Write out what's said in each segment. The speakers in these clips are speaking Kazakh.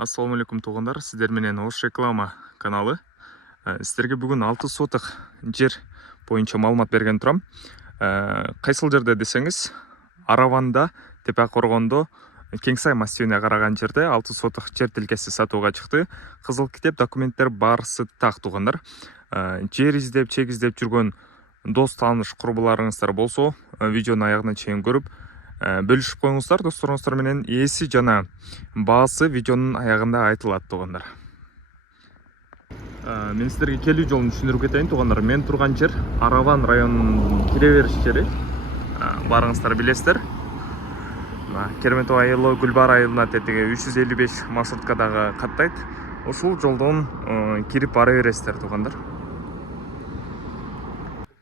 Ассаламу алейкум туғандар, сіздер менен Ош реклама каналы. Сіздерге бүгін 6 сотық жер бойынша маалымат берген тұрам. Қайсыл жерде десеңіз, Араванда, Тепе-Қорғондо, Кеңсай массивіне қараған жерде 6 сотық жер тилкесі сатуға шықты. Қызыл кітеп документтер барысы тақ туғандар. Жер іздеп, чек іздеп жүрген дос таныш құрбыларыңыздар болсо, видеоны аяғына чейин көріп, бөлішіп қойыңыздар. Достарыңыздар менен есі жана баасы видеонун аягында айтылат туғандар. Мен сіздерге келүү жолун түшүндүрүп кетейин туғандар. Мен турган жер Араван районунун кире бериш жери. Барыңыздар билесиздер. Керметов айылы, Гүлбар айылына тетиги 355 маршруткадагы каттайт. Ушул жолдон кирип бара бересиздер туғандар.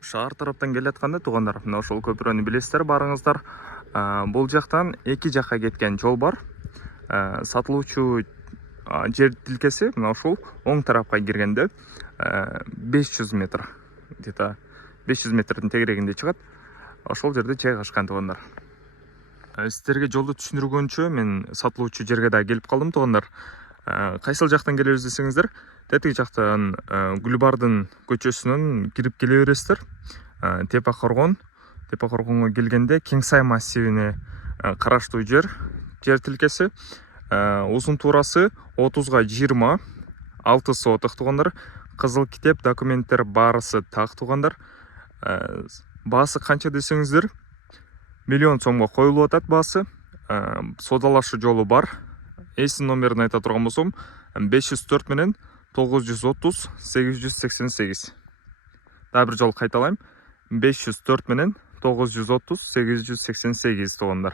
Шаар тараптан келатканда туғандар, мына ошол көпүрөнү билесиздер, барыңыздар. Бул жактан эки жакка кеткен жол бар. Сатылуучу жер тилкеси мына ушул оң тарапка киргенде 500 метр, где-то 500 метрдин тегерегинде чыгат. Ошол жерде жайгашкан туғандар. Сиздерге жолду түшүндүргөнчө мен сатылуучу жерге да келип калдым туғандар. Кайсыл жактан келебиз десеңиздер, тетиги жактан Гүлбардын көчөсүнөн кирип келе бересиздер. Тепе-Коргонго келгенде Кеңсай массивине караштуу жер тилкеси. Узун туурасы 30га 20, 6 сотық туғандар. Қызыл китеп документтер барысы так туғандар. Баасы канча десеңиздер, 1 миллион сомго коюлуп атат баасы. Содалашы жолу бар. Эсин номерин айта турган болсом, 504 менен 930 888. Дагы бир жолу кайталайм. 504 менен 930 888 туғандар.